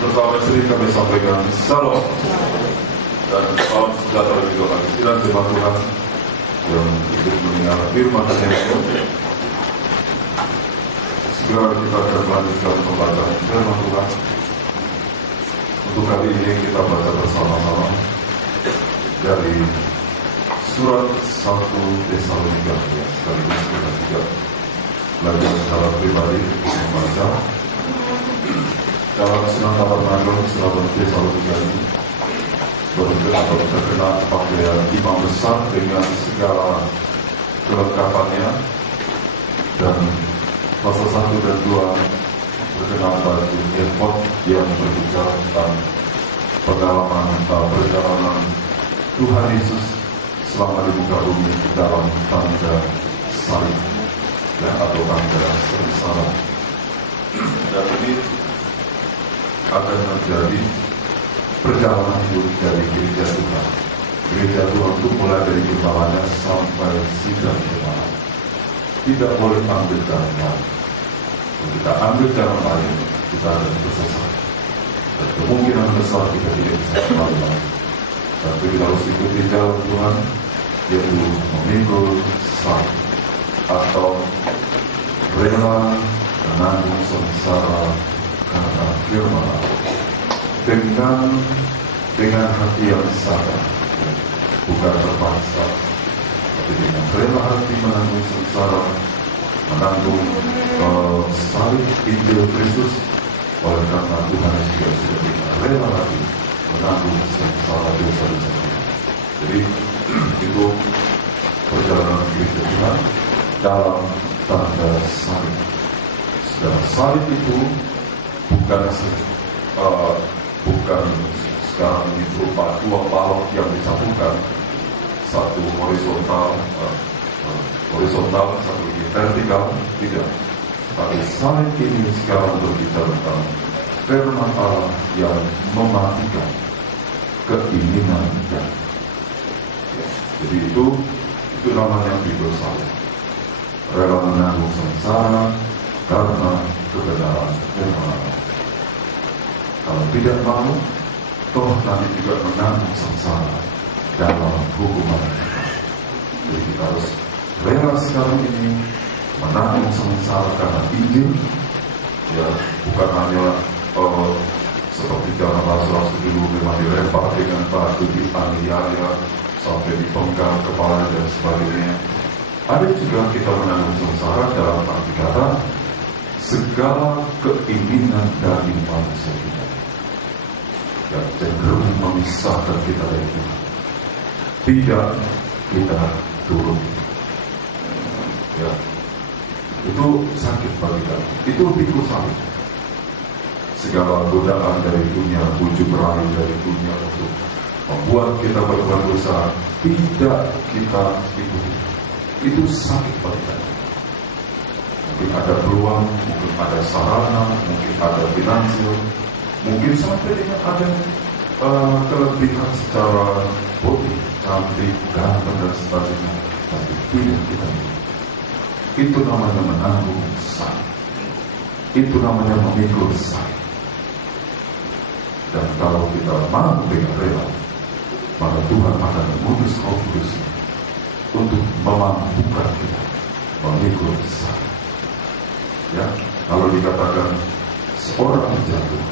Bersama istri kami sampaikan salam dan salam sejahtera juga bagi kita jemaat Tuhan yang ikut mendengar firman Tuhan. Segera kita akan melanjutkan pembacaan firman Tuhan. Untuk kali ini kita baca bersama-sama dari surat 1 Tesalonika, sekaligus kita juga belajar secara pribadi membaca dalam Sunan Tabernakel surat 1 Tesalonika ini terkena pakaian imam besar dengan segala kelengkapannya, dan pasal 1 dan 2 berkenaan baju efod yang berbicara tentang perjalanan Tuhan Yesus selama di muka bumi dalam tanda salib atau tanda sengsara. Dan ini akan terjadi perjalanan hidup dari gereja Tuhan. Gereja Tuhan itu mulai dari gembalanya sampai sidang jemaat. Tidak boleh ambil jalan lain. Kalau kita ambil jalan lain, kita akan tersesat. Dan kemungkinan besar kita tidak bisa kembali lagi. Tapi kita harus ikuti jalan Tuhan, yaitu memikul salib atau rela menanggung sengsara karena firman Allah dengan hati yang sadar, bukan terpaksa, tapi dengan rela hati menanggung sengsara, menanggung salib Injil Kristus. Oleh karena Tuhan juga sudah dengan rela hati menanggung sengsara dosa-dosa kita. Jadi itu perjalanan gereja Tuhan dalam tanda salib. Dan salib itu bukan sekarang ini berupa dua balok yang disambungkan, satu horizontal, satu lagi vertikal, tidak. Tapi salib ini sekarang berbicara tentang firman Allah yang mematikan keinginan dan jadi itu namanya pikul salib. Rela menanggung sengsara karena kebenaran firman Allah. Kalau tidak mau, toh nanti juga menanggung sengsara dalam hukuman kita. Jadi kita harus rela sekarang ini menanggung sengsara karena Injil, ya, bukan hanya seperti zaman Rasul dulu memang dilempar dengan batu, dianiaya sampai dipenggal kepala dan sebagainya. Ada juga kita menanggung sengsara dalam arti kata segala keinginan daging manusia kita yang cenderung memisahkan kita dari Tuhan, tidak kita turun. Ya, itu sakit bagi kami. Itu pikul salib. Segala godaan dari dunia, bujuk raih dari dunia untuk membuat kita berbuat dosa, tidak kita ikuti. Itu sakit bagi kami. Mungkin ada peluang, mungkin ada sarana, mungkin ada finansial, mungkin sampai dengan ada kelebihan secara bodi, cantik, ganteng dan sebagainya, tapi tidak kita miliki. Itu namanya menanggung salib. Itu namanya memikul salib. Dan kalau kita mau dengan rela, maka Tuhan akan mengutus Roh Kudus untuk memampukan kita memikul salib. Ya, kalau dikatakan seorang jatuh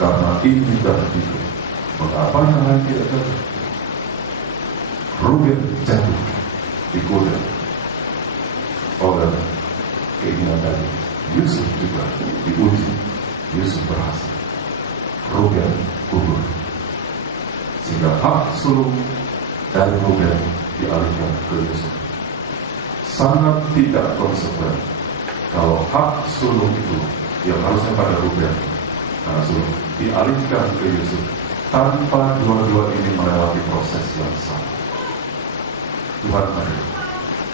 karena ini dan itu, mengapa yang lain tidak jatuh? Ruben jatuh digoda oleh keinginan tadi. Yusuf juga diuji. Yusuf berhasil. Ruben gugur, sehingga hak sulung dari Ruben dialihkan ke Yusuf. Sangat tidak konsekuen kalau hak sulung itu yang harusnya pada Ruben, sulung, dialihkan ke Yusuf tanpa dua-dua ini melewati proses yang sama. Tuhan hadir.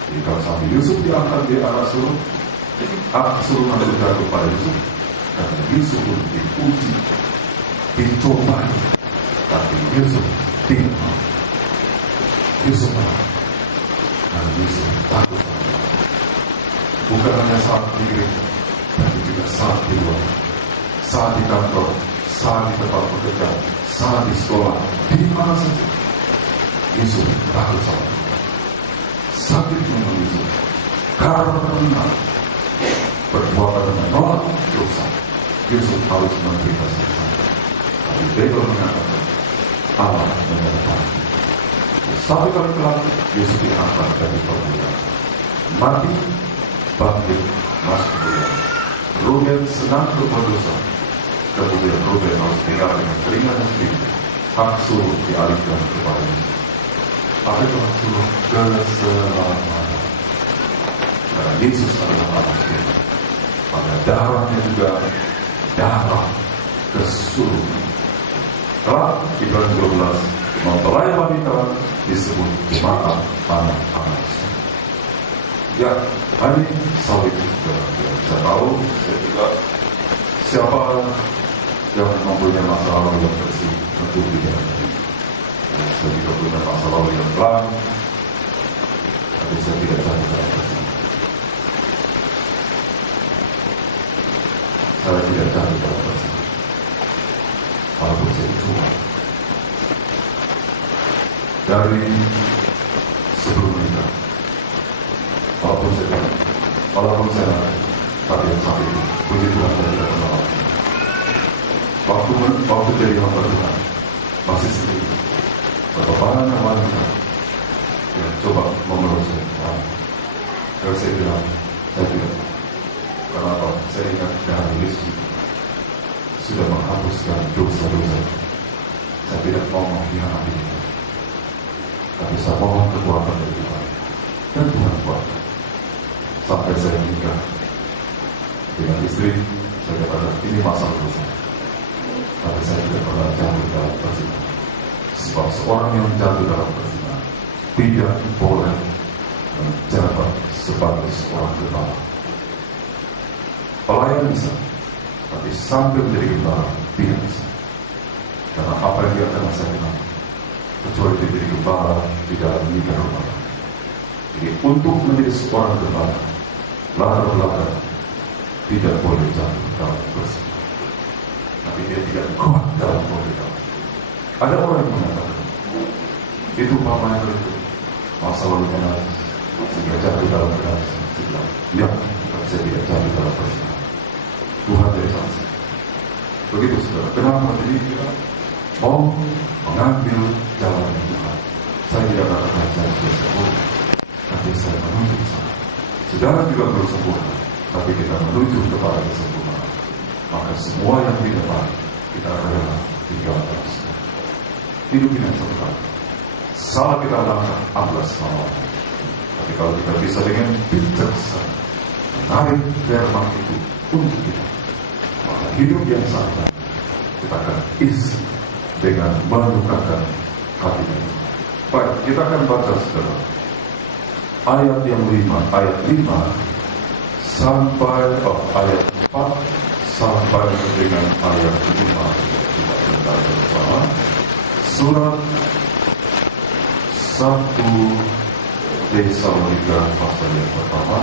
Jadi kalau sampai Yusuf diangkat di anak sulung, hak sulung harus jatuh pada Yusuf, dan Yusuf pun diuji, dicoba, tapi Yusuf tidak mau. Yusuf marah, dan Yusuf takut. Bukan hanya saat di gereja, tapi juga saat di luar. saat di kantor, saat di tempat bekerja, saat di sekolah, di mana saja. Yesus takut sama kita. Sakit memang Yesus. Karena perbuatan menolak dosa, Yesus harus menderita siksa. Tapi Bible mengatakan Allah menyertai. Satu kali kelak Yesus diangkat dari permulaan, mati, bangkit, masuk mulia. Ruben senang berdosa, kemudian Ruben harus tinggal dengan keringanan sendiri. Hak suruh dialihkan kepada Yesus. Apa itu hak suruh? Keselamatan. Karena Yesus adalah anak Tuhan. Maka darahnya juga darah keseluruhan. Kelak Ibrani 12 mempelai wanita disebut jemaat anak-anak surga. Ya, hari salib juga bisa tahu. Saya juga siapa yang mempunyai masa lalu yang bersih tentu tidak. Saya juga punya masa lalu yang kelam, tapi saya tidak jatuh dalam bersih. Saya tidak jatuh dalam bersih. Walaupun saya cuma dari sebelum menikah, walaupun saya tadi yang sampai itu, puji Tuhan saya tidak pernah lagi. Waktu jadi hamba Tuhan masih sendiri. Berapa banyak wanita yang coba memeluk saya. Kalau saya bilang, saya tidak. Kenapa? Saya ingat darah Yesus sudah menghapuskan dosa-dosa. Saya tidak mau mengkhianati itu. Tapi saya mohon kekuatan dari Tuhan. Dan Tuhan kuatkan. Sampai saya menikah dengan istri, saya katakan ini masalah dosa. Tapi saya tidak pernah jatuh dalam perzinahan. Sebab seorang yang jatuh dalam perzinahan tidak boleh menjabat sebagai seorang gembala. Pelayan bisa, tapi sambil menjadi gembala tidak bisa. Karena apa yang dia akan rasakan, kecuali dia menjadi gembala di dalam nikah rumah. Jadi untuk menjadi seorang gembala, latar belakang tidak boleh jatuh dalam bersih. Tapi dia tidak kuat dalam politik. Ada orang yang mengatakan itu mamanya itu masa lalunya sehingga jatuh dalam beras. Ya, tapi saya tidak jatuh dalam bersih. Tuhan dari saksi. Begitu saudara. Kenapa jadi kita mau mengambil jalan Tuhan? Saya tidak katakan saya sudah sempurna, tapi saya menuju ke sana. Saudara juga belum sempurna, tapi kita menuju kepada kesempurnaan. Maka semua yang tidak baik kita rela tinggalkan semua. Hidup ini yang satu kali. Salah kita langkah, ambil semua. Tapi kalau kita bisa dengan bijaksana menarik firman itu untuk kita, maka hidup yang santai kita akan isi dengan melukakan hati kita. Baik, kita akan baca saudara ayat yang 5, ayat 5 sampai ayat 4 sampai dengan ayat 5. Kita baca bersama surat 1 Tesalonika pasal yang pertama.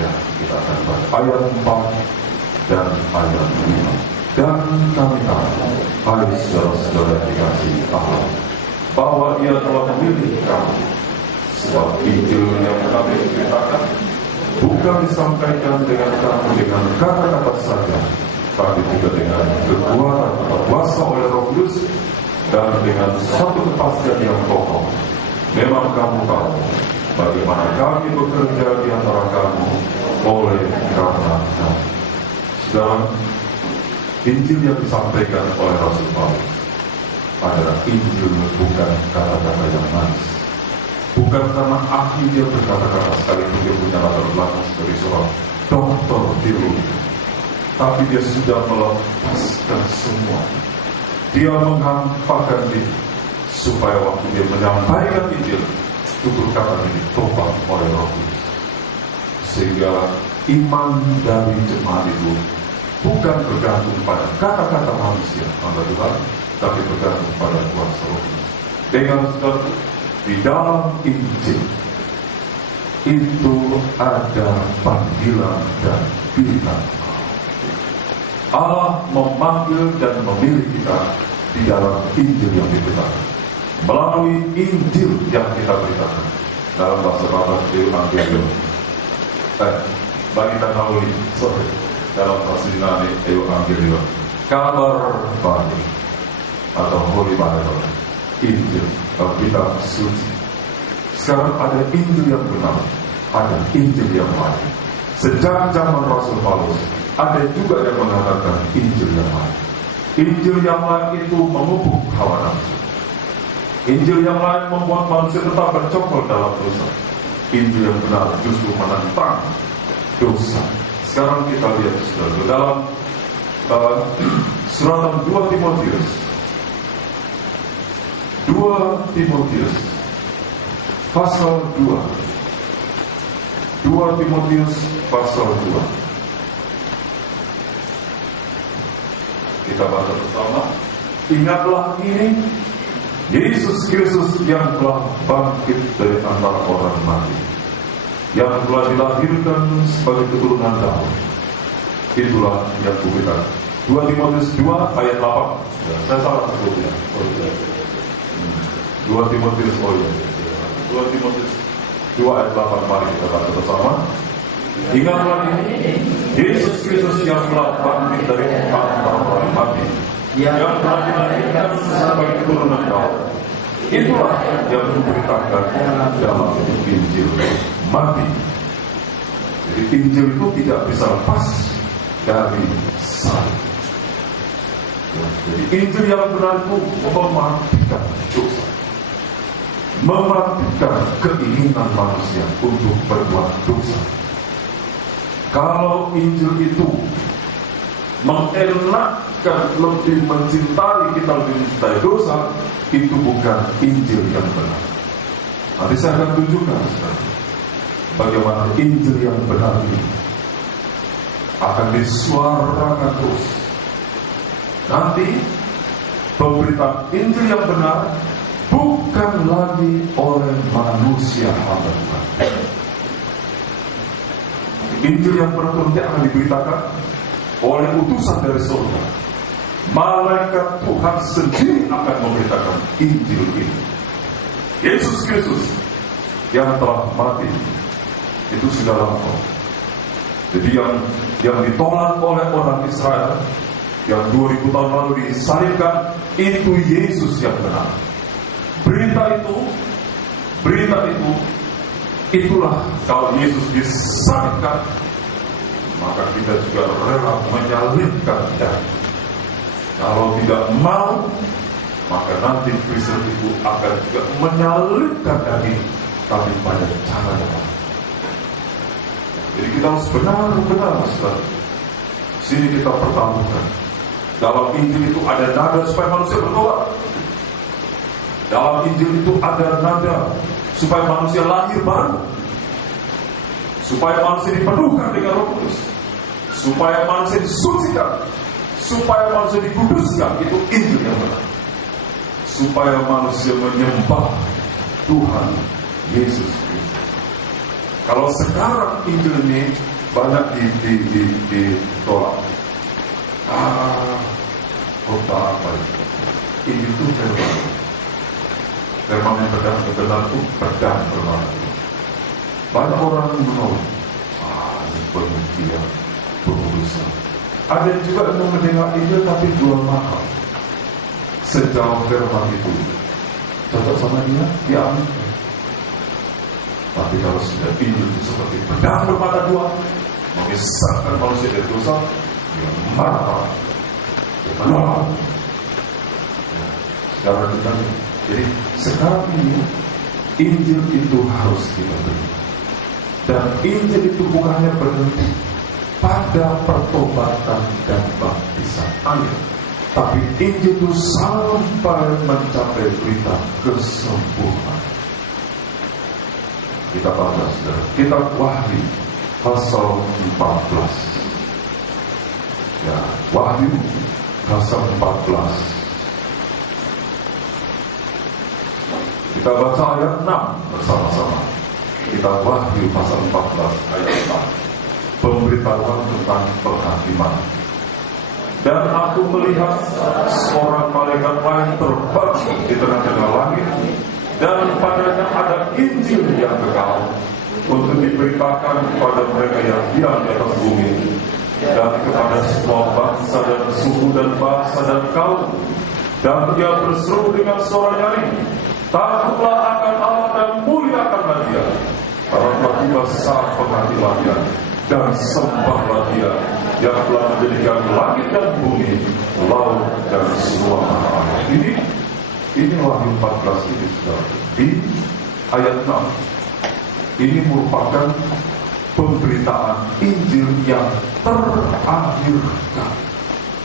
Ya, kita akan baca ayat 4 dan ayat 5. Dan kami tahu, hai saudara-saudara dikasihi Allah, bahwa Ia telah memilih kamu, sebab Injil yang kami ceritakan bukan disampaikan dengan kamu dengan kata-kata saja, tapi juga dengan kekuatan atau kuasa oleh Roh Kudus dan dengan satu kepastian yang kokoh. Memang kamu tahu bagaimana kami bekerja di antara kamu oleh karena kami. Sedang Injil yang disampaikan oleh Rasul Paulus adalah Injil bukan kata-kata yang manis, bukan karena ahli dia berkata-kata sekalipun dia punya latar belakang sebagai seorang doktor teologi, tapi dia sudah melepaskan semua. Dia menghampakan diri supaya waktu dia menyampaikan Injil, tutur kata ini ditopang oleh Roh Kudus, sehingga iman dari jemaat itu bukan bergantung pada kata-kata manusia, Tuhan, tapi bergantung pada kuasa Roh Kudus. Dengan sesuatu di dalam Injil itu ada panggilan dan pilihan. Allah memanggil dan memilih kita di dalam Injil yang diberitakan, melalui Injil yang kita beritakan. Dalam bahasa Batak Evangelium, bagi kita tahu dalam bahasa Yunani Evangelium, kabar baik atau Holy Bible, Injil, Alkitab suci. Sekarang ada Injil yang benar, ada Injil yang lain. Sejak zaman Rasul Paulus, ada juga yang mengatakan Injil yang lain. Injil yang lain itu memupuk hawa nafsu. Injil yang lain membuat manusia tetap bercokol dalam dosa. Injil yang benar justru menentang dosa. Sekarang kita lihat saudara, dalam suratan 2 Timotius 2 Timotius pasal 2 Timotius pasal 2. Kita baca bersama. Ingatlah ini, Yesus Kristus yang telah bangkit dari antara orang mati, yang telah dilahirkan sebagai keturunan Daud. Itulah yang kuberitakan. 2 Timotius 2 ayat 8. Saya salah sebutnya. 2 Timotius 2 Timotius 2 ayat 8. Mari kita baca bersama. Ingatlah ini, Yesus Kristus yang telah bangkit dari antara orang mati, yang telah dilahirkan sebagai keturunan Daud. Itulah yang diberitakan dalam Injil mati. Jadi Injil itu tidak bisa lepas dari salib. Jadi Injil yang benar itu mematikan dosa, mematikan keinginan manusia untuk berbuat dosa. Kalau Injil itu mengenakkan, lebih mencintai kita, lebih mencintai dosa, itu bukan Injil yang benar. Nanti saya akan tunjukkan bagaimana Injil yang benar ini akan disuarakan terus. Nanti pemberitaan Injil yang benar bukan lagi oleh manusia hamba Tuhan. Injil yang benar nanti akan diberitakan oleh utusan dari surga. Malaikat Tuhan sendiri akan memberitakan Injil ini. Yesus Kristus yang telah mati itu sudah lama. Jadi yang ditolak oleh orang Israel yang 2000 tahun lalu disalibkan, itu Yesus yang benar. Berita itu itulah kalau Yesus disalibkan, maka kita juga rela menyalibkan dia. Kalau tidak mau, maka nanti Kristus itu akan juga menyalibkan daging, tapi pada cara yang lain. Jadi kita harus benar-benar, saudara. Sini kita pertamukan. Dalam Injil itu ada nada supaya manusia bertobat. Dalam Injil itu ada nada supaya manusia lahir baru, supaya manusia dipenuhkan dengan Roh Kudus, supaya manusia disucikan, supaya manusia dikuduskan. Itu Injil yang benar. Supaya manusia menyembah Tuhan Yesus Kristus. Kalau sekarang Injil ini banyak ditolak. Kota apa itu? Injil itu firman. Firman yang benar itu pedang bermata. Banyak orang yang menolak. Ini pengertian, pengurusan. Ada juga yang mendengar Injil tapi jual mahal. Sejauh firman itu cocok sama dia amin. Tapi kalau sudah Injil itu seperti pedang bermata dua, memisahkan manusia dari dosa, dia marah, dia menolak. Sekarang kita lihat. Jadi sekarang ini Injil itu harus kita beri. Dan Injil itu bukan hanya berhenti pada pertobatan dan baptisan air, tapi Injil itu sampai mencapai berita kesempurnaan. Kita baca saudara, kitab Wahyu pasal 14. Ya, Wahyu pasal 14. Kita baca ayat 6 bersama-sama. Kita Wahyu pasal 14 ayat 6. Pemberitahuan tentang penghakiman. Dan aku melihat seorang malaikat lain terbang di tengah-tengah langit, dan padanya ada Injil yang kekal untuk diberitakan kepada mereka yang diam di atas bumi, dan kepada semua bangsa dan suku dan bahasa dan kaum. Dan dia berseru dengan suara nyaring, takutlah akan Allah dan muliakanlah Dia, karena telah tiba saat pengadilannya, dan sembahlah Dia yang telah menjadikan langit dan bumi, laut dan semua makhluk. Ini Wahyu 14 ini sudah di ayat 6. Ini merupakan pemberitaan Injil yang terakhirkan.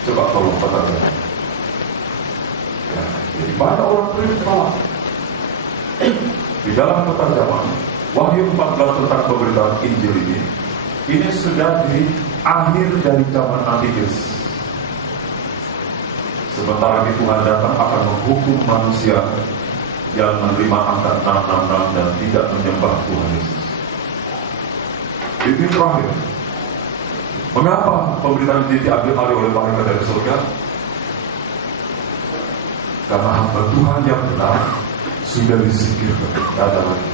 Coba tolong perhatikan. Ya, jadi banyak orang beriman. Di dalam keterjemahan Wahyu 14 tentang pemberitaan Injil ini sudah di akhir dari zaman Antikris. Sebentar lagi Tuhan datang akan menghukum manusia yang menerima angka 666 dan tidak menyembah Tuhan Yesus. Ini terakhir. Mengapa pemberitaan ini diambil alih oleh malaikat dari surga? Karena hamba Tuhan yang benar sudah disingkirkan, tidak ada lagi.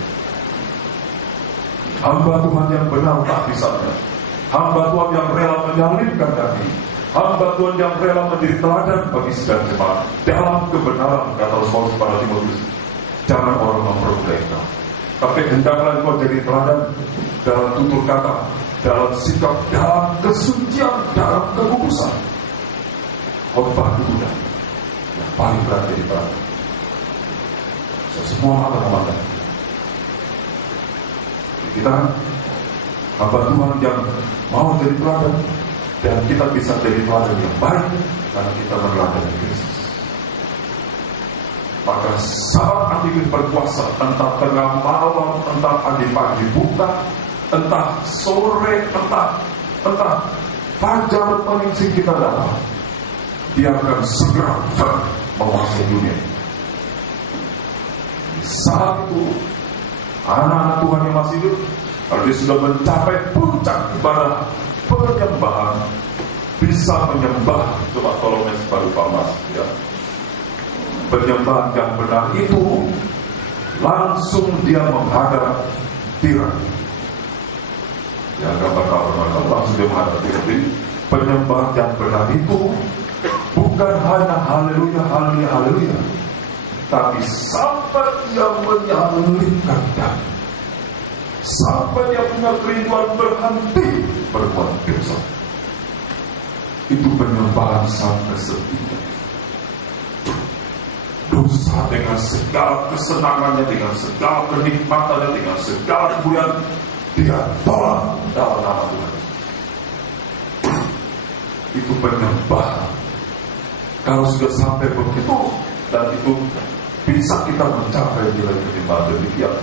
Hamba Tuhan yang benar tak bisa. Hamba Tuhan yang rela menyalibkan kaki, hamba Tuhan yang rela menjadi teladan bagi segala jemaat dalam kebenaran, kata Paulus pada Timotius. Jangan orang memperbudak engkau, tapi hendaklah engkau jadi teladan dalam tutur kata, dalam sikap, dalam kesucian, dalam kekudusan. Khotbah itu yang paling berat jadi berat. Semua akan memakan. Kita hamba Tuhan yang mau jadi teladan, dan kita bisa jadi teladan yang baik karena kita meneladani Kristus. Maka saat Antikris berkuasa, entah tengah malam, entah pagi buta, entah sore, entah fajar penyingsing kita datang, dia akan segera menguasai dunia. Saat itu anak-anak Tuhan yang masih hidup, kalau dia sudah mencapai puncak ibadah penyembahan, bisa menyembah. Coba tolong baru pamas ya. Penyembahan yang benar itu langsung dia menghadap tiran. Ya, gambar langsung dia menghadap tiran. Penyembahan yang benar itu bukan hanya haleluya, haleluya, haleluya, tapi sampai dia menyalibkan diri, sampai dia punya kerinduan berhenti berbuat dosa. Itu penyembahan sampai setia. Dosa dengan segala kesenangannya, dengan segala kenikmatannya, dengan segala kemuliaan, dia tolak dalam nama Tuhan. Itu penyembahan. Kalau sudah sampai begitu, dan itu bisa kita mencapai nilai kenikmatan demikian,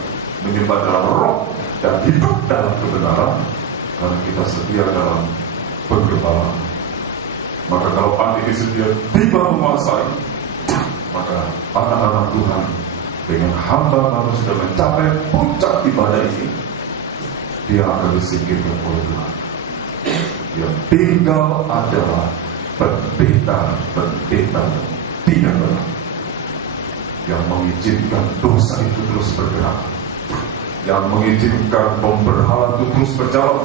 menyembah dalam roh dan hidup dalam kebenaran, karena kita setia dalam penggembala. Maka kalau Antikris dia tiba menguasai, maka anak-anak Tuhan dengan hamba sudah mencapai puncak ibadah ini, dia akan disingkirkan oleh Tuhan. Yang tinggal adalah pendeta tidak benar, yang mengizinkan dosa itu terus bergerak, yang mengizinkan pemberhala itu terus berjalan,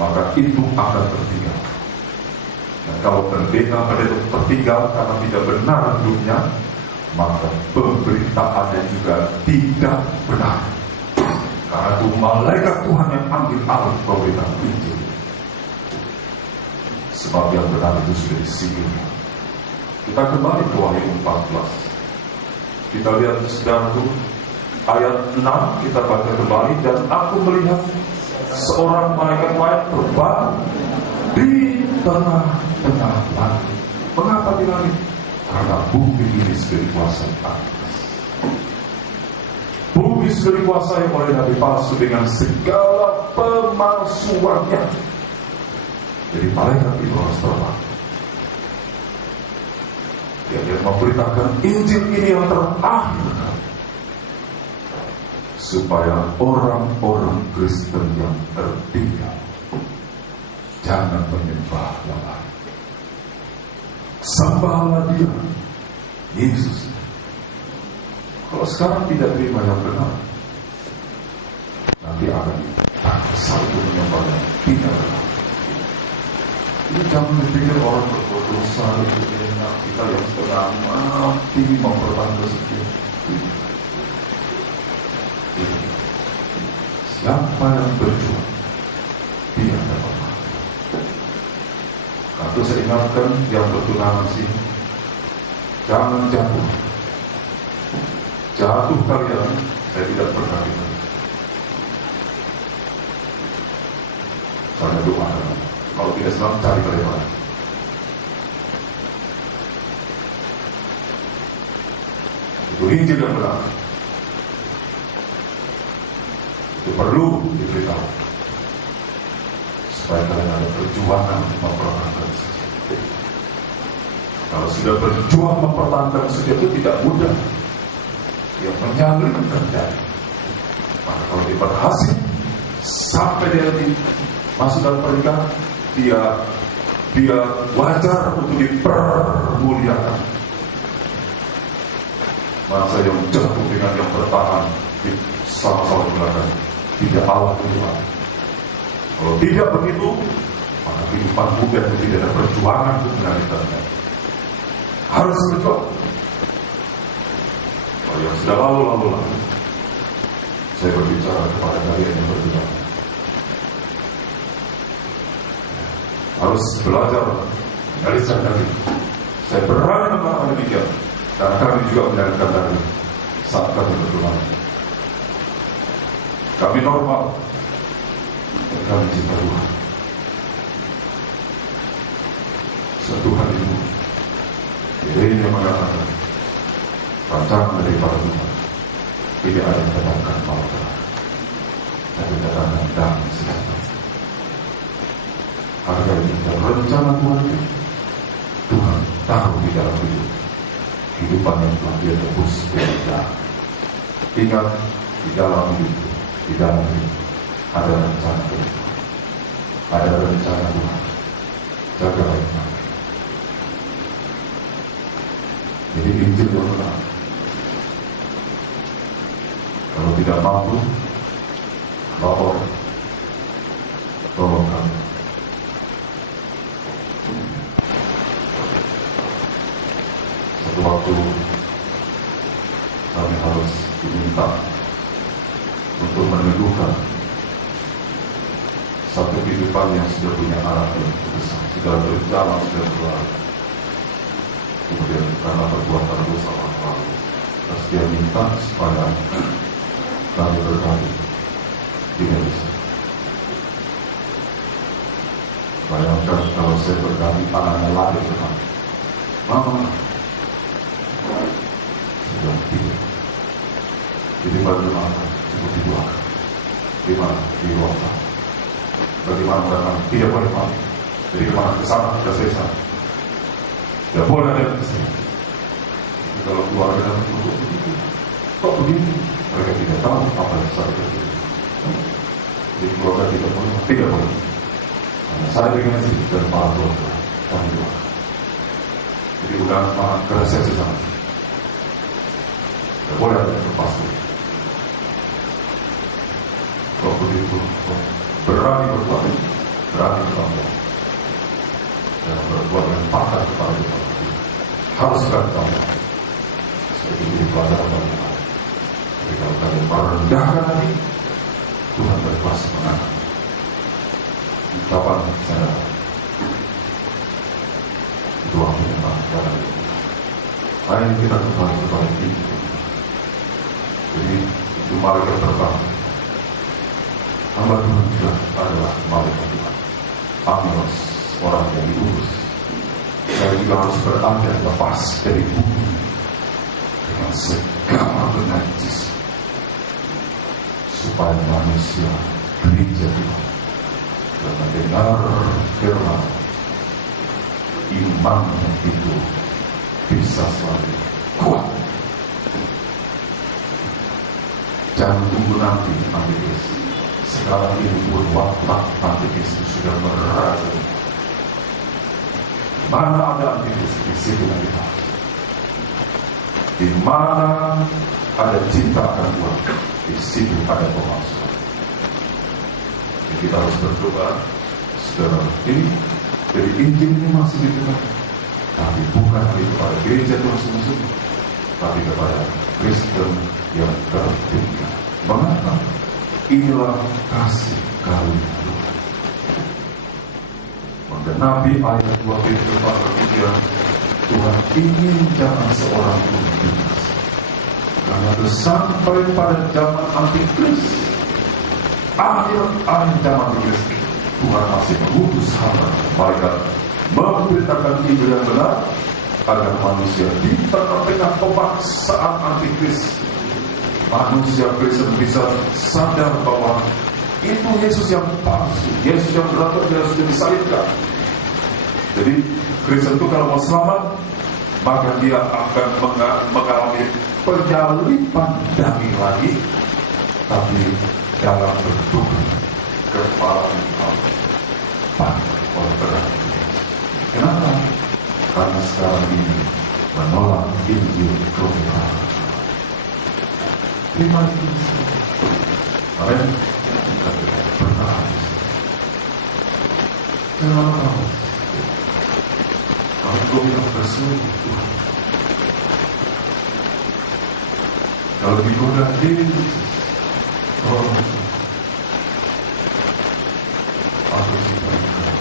maka itu akan tertinggal. Dan kalau pendeta itu tertinggal karena tidak benar hidupnya, maka pemberitaannya juga tidak benar. Karena itu malaikat Tuhan yang ambil alih pemberitaan Injil. Sebab yang benar itu sudah disingkirkan. Kita kembali ke Wahyu 14. Kita lihat saudaraku, ayat 6 kita baca kembali. Dan aku melihat seorang malaikat lain terbang di tengah-tengah langit. Mengapa di langit? Karena bumi ini sudah dikuasai Antikris. Bumi sudah dikuasai oleh nabi palsu dengan segala pemalsuannya. Jadi malaikat itu harus terbang. Dia memberitakan Injil ini yang terakhir, supaya orang-orang Kristen yang tertinggal jangan menyembah yang lain. Sembahlah Dia, Yesus. Kalau sekarang tidak terima yang benar, nanti akan satu menyembah yang tidak benar. Jadi jangan dipikir orang berbuat dosa itu enak, kita yang sedang mati mempertahankan sekian. Siapa yang berjuang, dia dapat mati. Atau saya ingatkan yang bertunangan sini, jangan jatuh. Jatuh kalian, saya tidak pernah itu. Saya doa, kalau tidak senang cari kalian. Itu Injil yang benar. Itu perlu diberitahu supaya kalian ada perjuangan mempertahankan sesuatu. Kalau sudah berjuang mempertahankan sesuatu itu tidak mudah. Yang menyalin terjadi. Maka kalau dia berhasil sampai dia masuk dalam pernikahan, dia wajar untuk dipermuliakan. Masa yang jatuh dengan yang bertahan di sama-sama belakang, tidak Allah Tuhan. Kalau tidak begitu, maka kehidupan bukan itu tidak ada perjuangan untuk mengalihkannya. Harus berjuang. Kalau yang sudah lalu, saya berbicara kepada kalian yang berjuang. Harus belajar mengalihkan diri. Saya berani mengatakan demikian, dan kami juga mengalihkan diri saat kami berjuang. Kami normal, dan kami cinta Tuhan. Suatu hari itu, dirinya mengatakan, rancangan dari para Tuhan tidak ada yang datangkan malaikat, tapi datangkan damai sejahtera. Harga ini dan rencana Tuhan itu Tuhan tahu di dalam hidup kehidupan yang telah Dia tebus dari darah. Ingat, di dalam hidup ada rencana Tuhan, ada rencana Tuhan. Jaga baik-baik. Jadi Injil yang benar. Kalau tidak mampu, lapor, tolong kami. Satu waktu kami harus diminta untuk meneguhkan satu kehidupan yang sudah punya anak yang besar, sudah berjalan, sudah keluar. Kemudian karena perbuatan dosa orang lalu, terus dia minta supaya kami berkati. Tidak bisa. Bayangkan kalau saya berkati anaknya lari ke kami, Mama, sudah tidak. Jadi bagaimana cukup dibuangkan? Di mana? Di ruang. Bagaimana mereka tidak boleh mati? Jadi kemana? Ke sana, ke sesa. Tidak boleh ada ke sini. Kalau keluarga dan untuk begitu, kok begini? Mereka tidak tahu apa yang saya kerjakan. Jadi keluarga tidak boleh. Saya dengan sini dan para keluarga kami doa. Jadi udah ke resepsi sana. Tidak boleh ada yang lepas. Kok begitu? Berani berbuat, berani berbuat, dan berbuat yang pakar kepada Tuhan. Harus bertambah. Jadi pelajaran bagi kita. Jadi kalau kalian merendahkan hati, Tuhan berkuasa mengangkat. Kapan saya doa menyembah kepada Tuhan. Ayo kita kembali kepada itu. Jadi itu malaikat pertama. Hamba Tuhan juga adalah malaikat Tuhan. Amiros, orang yang diurus. Saya juga harus berada lepas dari bumi dengan segala benajis, supaya manusia gereja Tuhan dan mendengar firman imannya itu bisa selalu kuat. Jangan tunggu nanti Antikris. Sekarang ini pun waktu Antikris sudah merasa. mana ada antikris, di situ nanti palsu. Di mana ada cinta akan Tuhan, di situ ada pemalsuan. Jadi kita harus berdoa, saudara, ini jadi Injil ini masih dikatakan, tapi bukan hanya kepada gereja Tuhan sungguh-sungguh, tapi kepada Kristen yang tertinggal. Mengapa? Inilah kasih karunia Tuhan. Menggenapi ayat 2 Petrus pasal 3, Tuhan ingin jangan seorang pun binasa. Karena sampai pada zaman antikris, akhir zaman antikris, Tuhan masih mengutus hamba malaikat memberitakan Injil yang benar agar manusia di tengah-tengah pemaksaan antikris, manusia Kristen bisa sadar bahwa itu Yesus yang palsu, Yesus yang berat, dia sudah disalibkan. Jadi Kristen itu kalau mau selamat, maka dia akan mengalami penyaliban daging lagi, tapi dalam bentuk kepala oleh berat. Kenapa? Karena sekarang ini menolak Injil kebenaran. Terima kasih. Amin. Bertahan. Jangan tahu. Kalau kau bilang bersungguh Tuhan, kalau digoda Yesus, aku cinta engkau.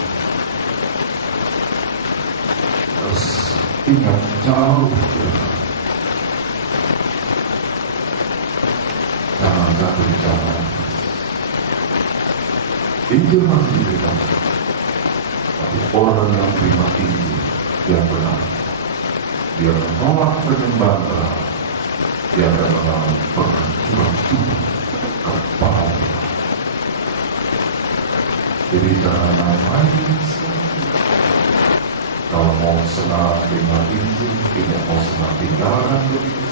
Terus ingat jauh berdoa. Jangan jatuh di jalan. Injil masih diberikan, tapi orang yang terima Injil yang benar, dia menolak penyembahan berhala, dia akan mengalami perjuangan kepala. Jadi jangan main-main. Kalau mau senang dengan Injil, tidak mau senang tinggalkan begitu.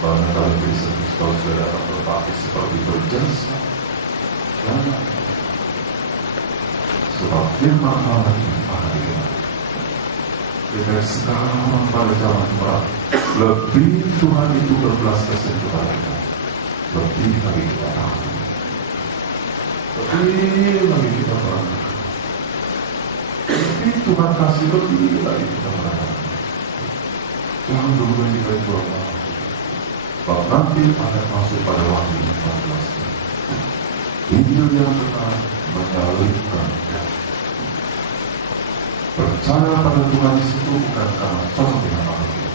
Barangkali Kristen kalau sudah datang berbakti seperti berjasa, jangan. Sebab firman Allah ini akan dikenal. Dengan sekarang orang pada zaman berat, lebih Tuhan itu berbelas kasihan kepada kita, lebih lagi kita tahu, lebih lagi kita berangkat. Lebih Tuhan kasih, lebih lagi kita berangkat. Jangan dulu kita jual mahal. Sebab nanti akan masuk pada waktu 14. Injil yang benar menyalibkan. Percaya pada Tuhan itu bukan karena cocok dengan manusia.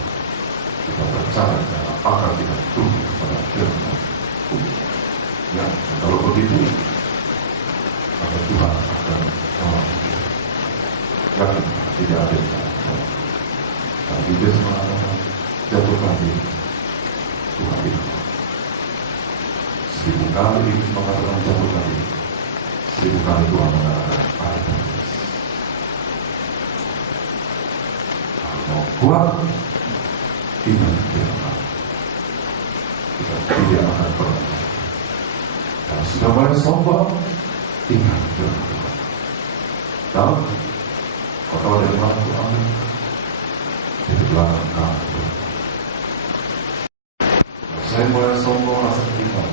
Kita percaya karena akal kita tunduk kepada firman. Ya, kalau begitu, maka Tuhan akan menolong. Yakin tidak ada yang salah. Tapi dia mengatakan jatuhkan diri. Tuhan itu 1000 kali mengatakan jatuhkan diri, 1000 kali Tuhan mengatakan ada. Kalau mau kuat, ingat firman. Kita tidak akan pernah. Kalau sudah mulai sombong, ingat firman Tuhan. Tahu? Kau tahu dari mana Tuhan? Di belakang kamu. Saya mulai sombong rasa terima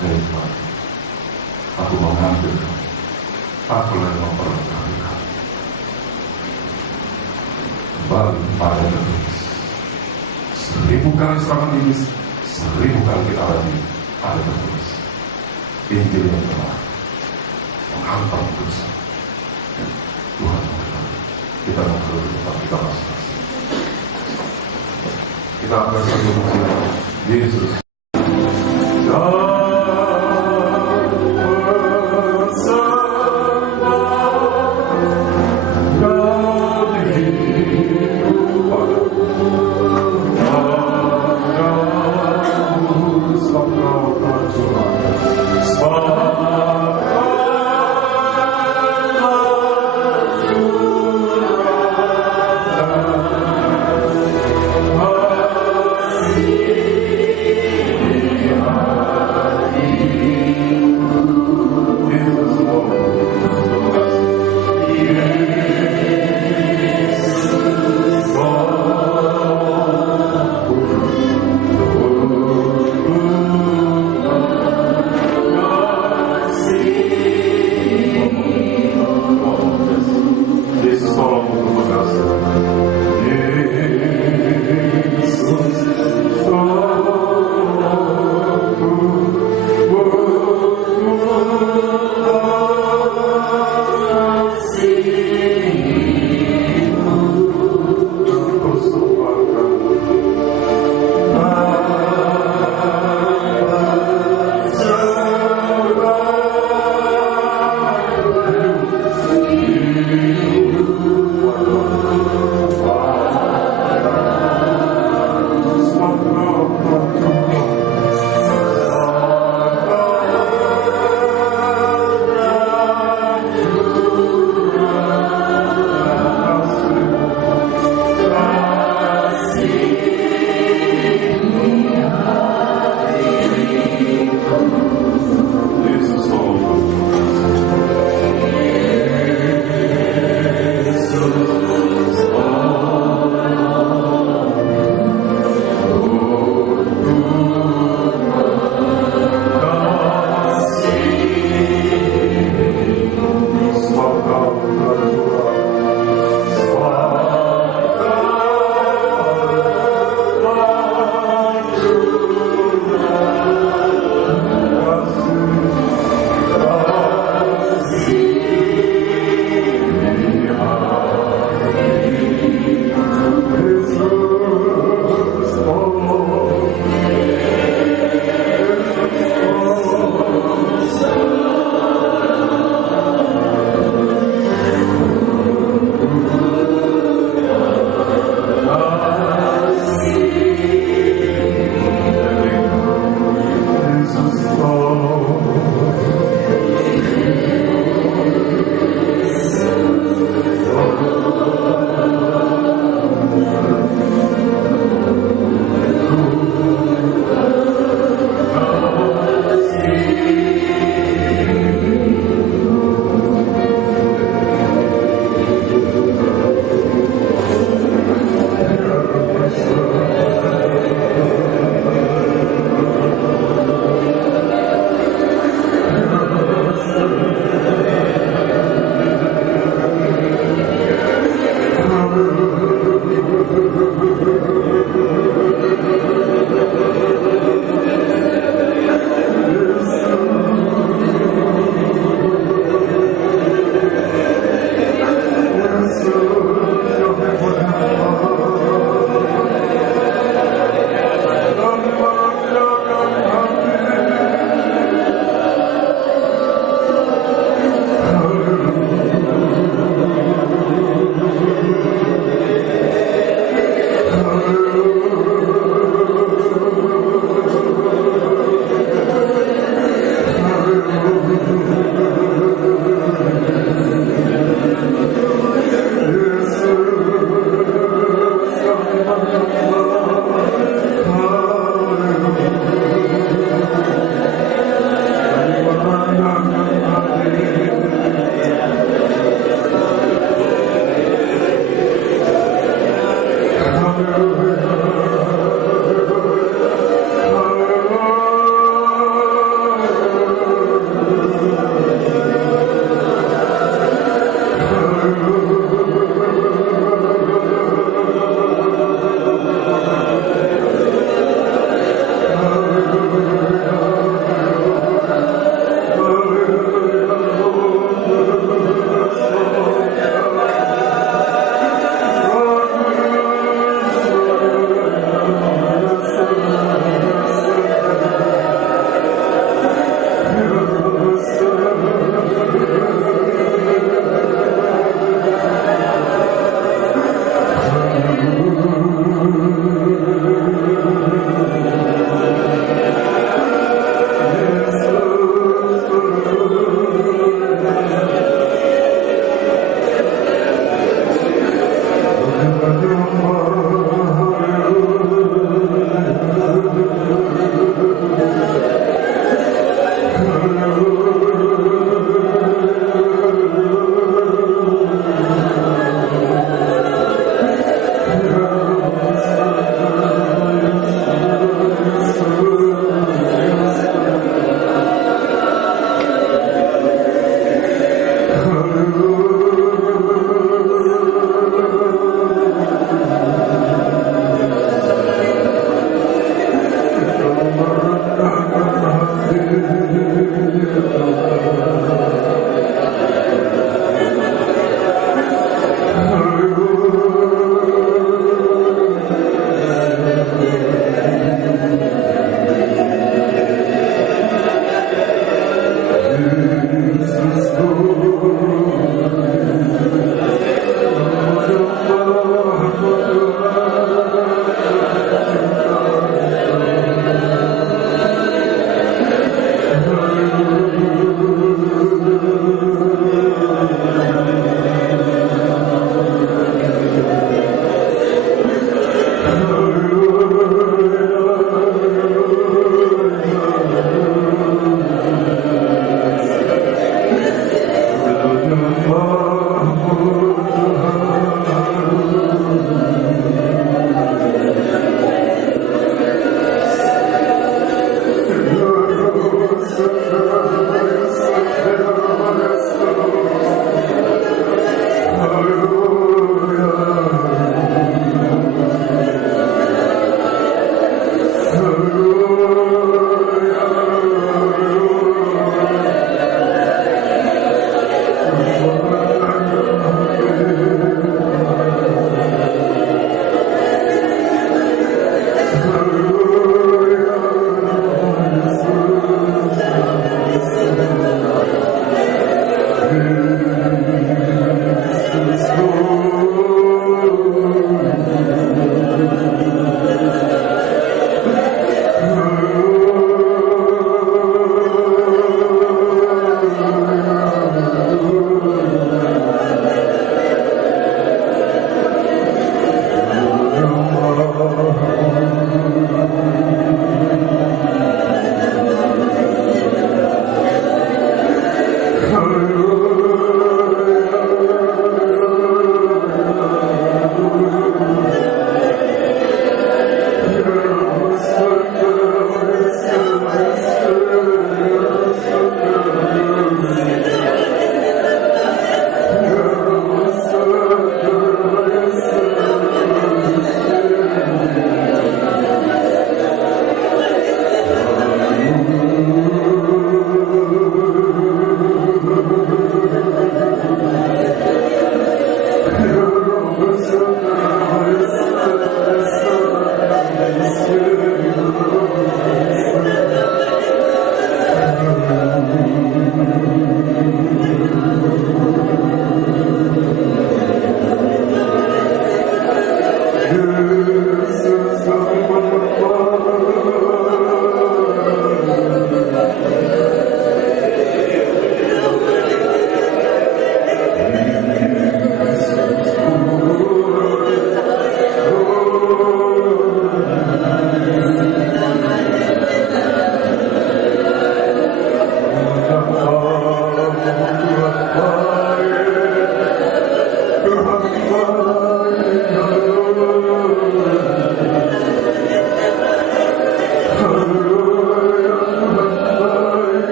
dari Tuhan. Aku mengambil kamu. Aku lagi memperlengkapi kamu. Kembali pada tertulis. 1000 kali serangan iblis, 1000 kali kita lagi ada tertulis. Injil yang benar menghantam dosa. Tuhan memberkati. Kita memperoleh tempat kita masing-masing. Kita akan satu mengenai Yesus.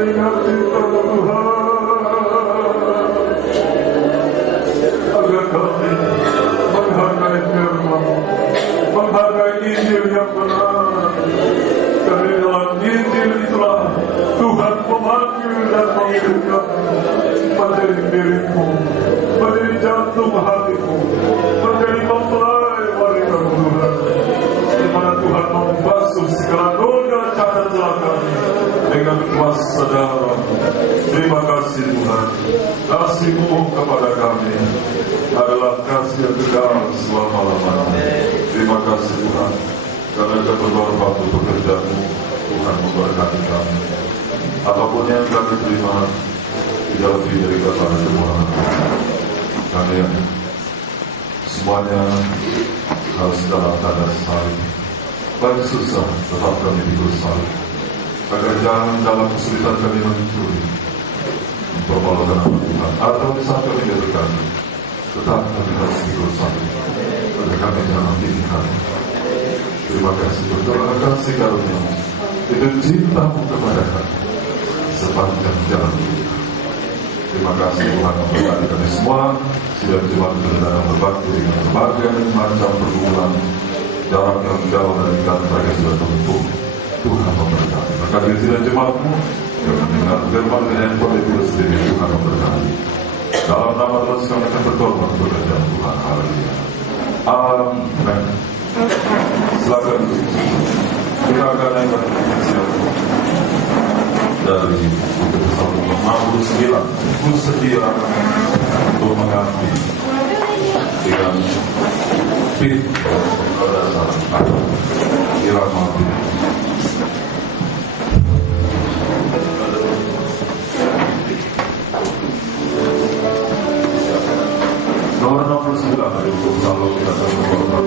mengingat kita Tuhan, agar kami menghargai firman, menghargai Injil yang benar. Karena dalam Injil itulah Tuhan memanggil dan mengirim kami menjadi milikmu, menjadi jantung hatimu, menjadi mempelai wanita Tuhan, di mana Tuhan membasuh segala noda cacat celah kami dengan kuasa darah. Terima kasih Tuhan, kasih-Mu kepada kami adalah kasih yang kekal selama-lamanya. Terima kasih Tuhan, karena Kau berkorban untuk pekerjaan-Mu. Tuhan memberkati kami. Apapun yang kami terima tidak lebih dari kata semua. Kami yang semuanya harus dalam tanda salib. Baik susah, tetap kami pikul salib. Agar jangan dalam kesulitan kami mencuri, mempermalukan nama Tuhan, atau di saat kami jatuhkan, tetap kami harus pikul salib. Agar kami jangan pilihan. Terima kasih berdoa kasih karunia-Mu, itu cinta-Mu kepada kami sepanjang jalan kita. Terima kasih Tuhan memberkati kami semua. Sidang Jumat Perdana berbakti dengan berbagai macam pergumulan, jarak yang jauh dari kita mereka sudah tempuh. Tuhan memberkati. Berkati sidang Jumat-Mu yang mendengar firman dengan handphone itu sendiri. Tuhan memberkati. Dalam nama Tuhan kami akan berkorban pekerjaan Tuhan. Haleluya. Amin. Silakan kita akan naikkan dari buku Pasal 59. Bersedia untuk mengabdi dengan fit pada saat irama fit. Nomor 69 dari buku Pasal kita akan berkorban.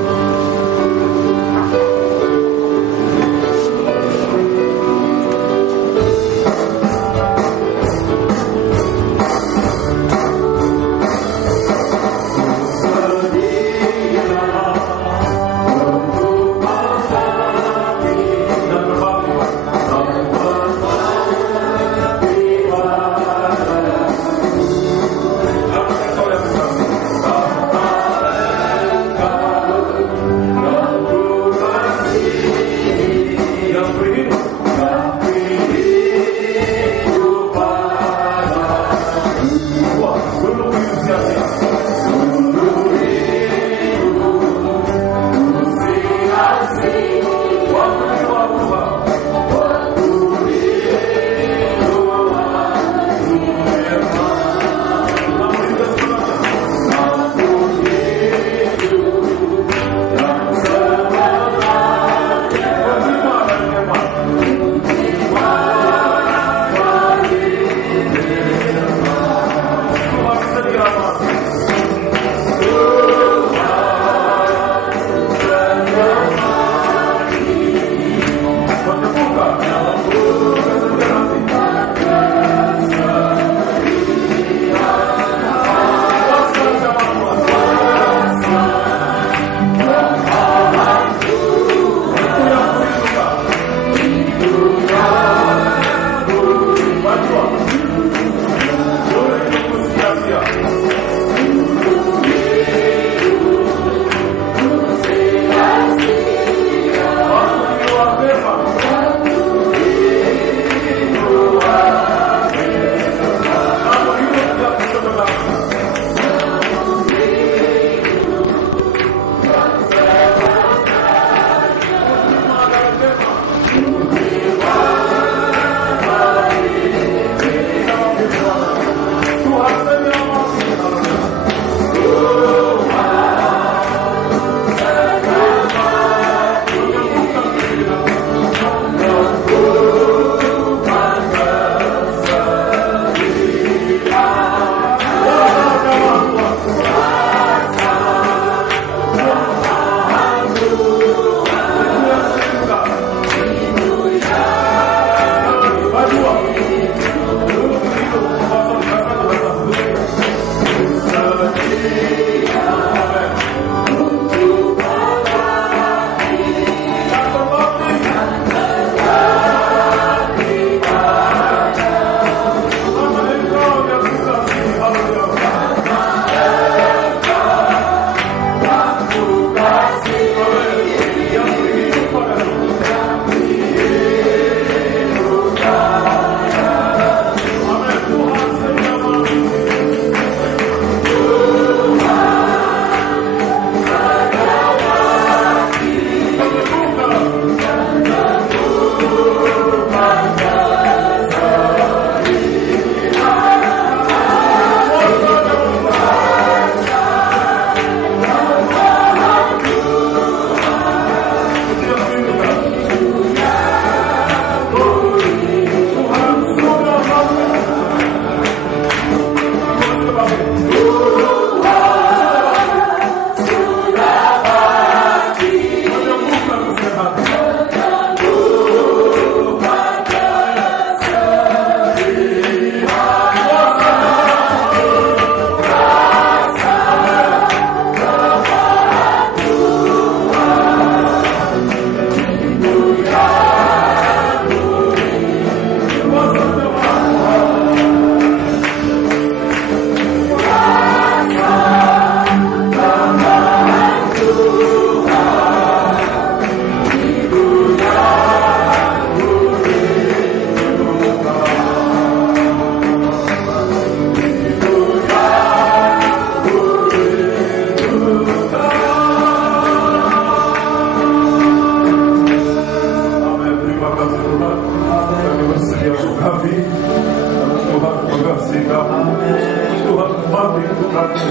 kami.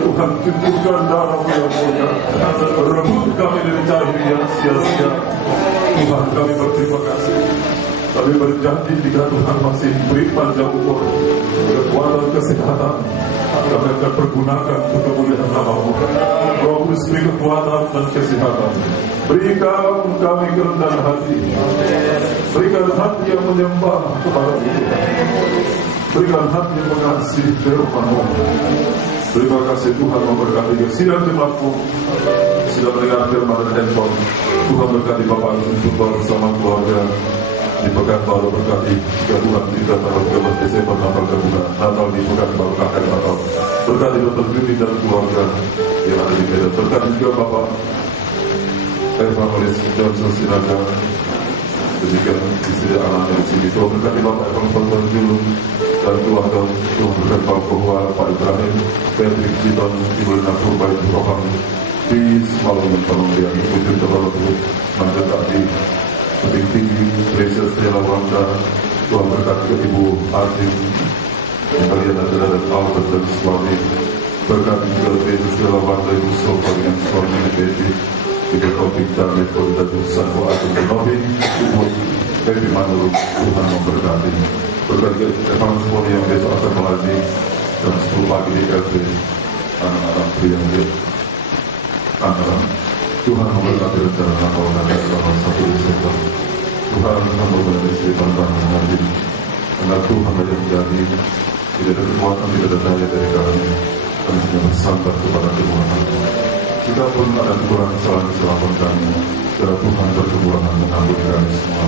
Tuhan timbulkan darah-Mu yang mulia, rebut kami dari cahaya yang sia-sia. Tuhan, kami berterima kasih. Kami berjanji jika Tuhan masih beri panjang umur, kekuatan, kesehatan, kami akan pergunakan untuk kemuliaan nama-Mu. Roh Kudus, beri kekuatan dan kesehatan. Berikan kami kerendahan hati. Berikan hati yang menyembah kepada-Mu. Berikan hati yang mengasihi firman-Mu. Terima kasih Tuhan memberkati sidang jemaat-Mu. Sudah mendengar firman dan handphone. Tuhan berkati Bapak untuk bersama keluarga. Di pekan baru berkati jika Tuhan tidak tanggal 13 Desember Natal di pekan baru akhir Natal. Berkati Dr. Gini dan keluarga yang ada di Medan. Berkati juga Bapak Evangelis Johnson Sinaga. Demikian istri anaknya di sini. Tuhan berkati Bapak Evangelis Julu dan keluarga. Tuhan berkati Bapak Kohwa, Pak Ibrahim, Patrick Citon, Ibu Lina Purba, Ibu Roham di semalam penundian ujung terlalu mendekati tinggi Precious Stella Wanda. Tuhan berkati ke Ibu Arjim yang kalian adalah dan Albert dan suami. Berkati juga Precious Stella Wanda, Ibu Sofa dengan suami Baby, Ibu Topik Jamet, dan Ibu Sanko Arjim dan Novi, Ibu Baby Manuruk. Tuhan memberkati. Berkati Evangelis Poni yang besok akan melayani jam 10 pagi di LP anak-anak pria yang antara. Tuhan memberkati rencana Natal dan tanggal 1 Desember. Tuhan memberkati istri Bantang dan Nabi. Agar Tuhan yang menjadi tidak ada kekuatan, tidak ada daya dari kami. Kami hanya bersandar kepada kemurahan-Mu. Jika pun ada kekurangan kesalahan kami, karena Tuhan berkemurahan mengampuni kami semua.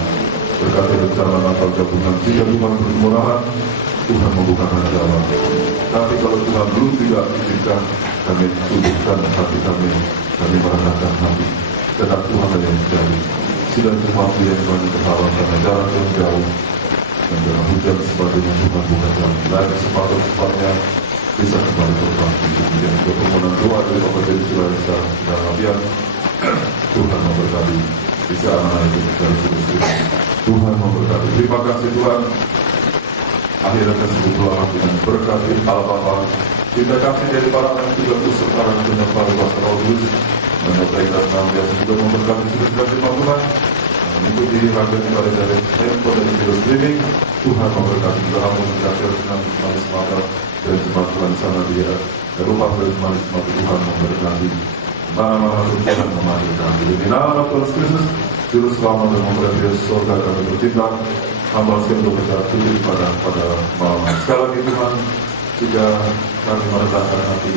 Berkati rencana Natal gabungan. Jika Tuhan berkemurahan, Tuhan membukakan jalan. Tapi kalau Tuhan belum juga izinkan, kami tundukkan hati kami. Kami merendahkan hati. Karena Tuhan yang menjadi. Sidang jemaat yang banyak terhalang karena jarak yang jauh. Dan dalam hujan sebagainya Tuhan buka jalan. Lain sepatutnya bisa kembali berbakti. Kemudian juga permohonan doa dari Bapak Jadi Sulawesi dan Labian. Tuhan memberkati. Bisa anak-anak itu dari Sulawesi. Tuhan memberkati. Terima kasih Tuhan. Akhirnya tersebut doa dengan berkati Allah Bapa. Kita kasih dari para anak juga serta dengan para kuasa Roh Kudus. Menyertai kita senantiasa juga memberkati sudah terima Tuhan. Mengikuti rangkaian ibadah dari handphone dan video streaming. Tuhan memberkati juga kamu dikasih dengan manis mata dan jemaat Tuhan sana dia. Eropa dan manis mata Tuhan memberkati. Mana-mana Tuhan memanggilkan diri. Nama Tuhan Kristus, Juru Selamat dan memberkati surga kami bercinta. Hamba sekali untuk kita tutup pada malam. Sekali lagi Tuhan, jika kami merendahkan hati,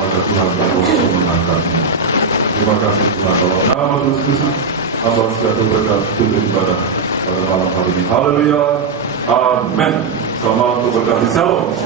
maka Tuhan akan mengangkatnya. Terima kasih Tuhan. Dalam nama Tuhan Kristus, hamba sekali berkat tutup ibadah pada malam hari ini. Haleluya. Amin. Selamat untuk berkati. Shalom.